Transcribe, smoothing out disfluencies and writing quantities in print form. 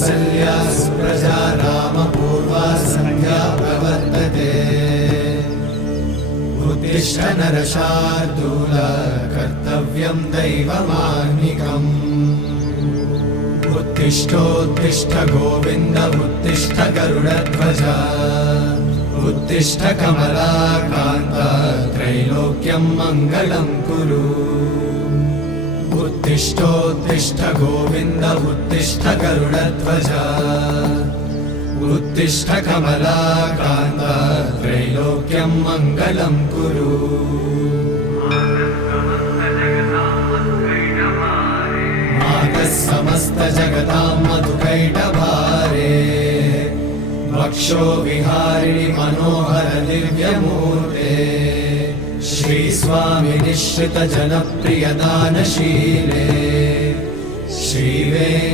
कौसल्या सुप्रजा रामपूर्वा सन्ध्या प्रवर्तते उत्तिष्ठ नरशार्दूल कर्तव्यं दैवमाह्निकम् उत्तिष्ठोत्तिष्ठ गोविन्द उत्तिष्ठ गरुडध्वज उत्तिष्ठ कमलाकान्त त्रैलोक्यं मङ्गलं कुरु उत्तिष्ठोत्तिष्ठ गोविन्द उत्तिष्ठ गरुडध्वज उत्तिष्ठ कमलाकान्त त्रैलोक्यं मङ्गलं कुरु मातः समस्त जगतां मधुकैटभारे वक्षो विहारिणि मनोहर दिव्यमूर्ते श्रीस्वामि निश्रित जनप्रिय दानशीले श्रीवेङ्कटेश्वरी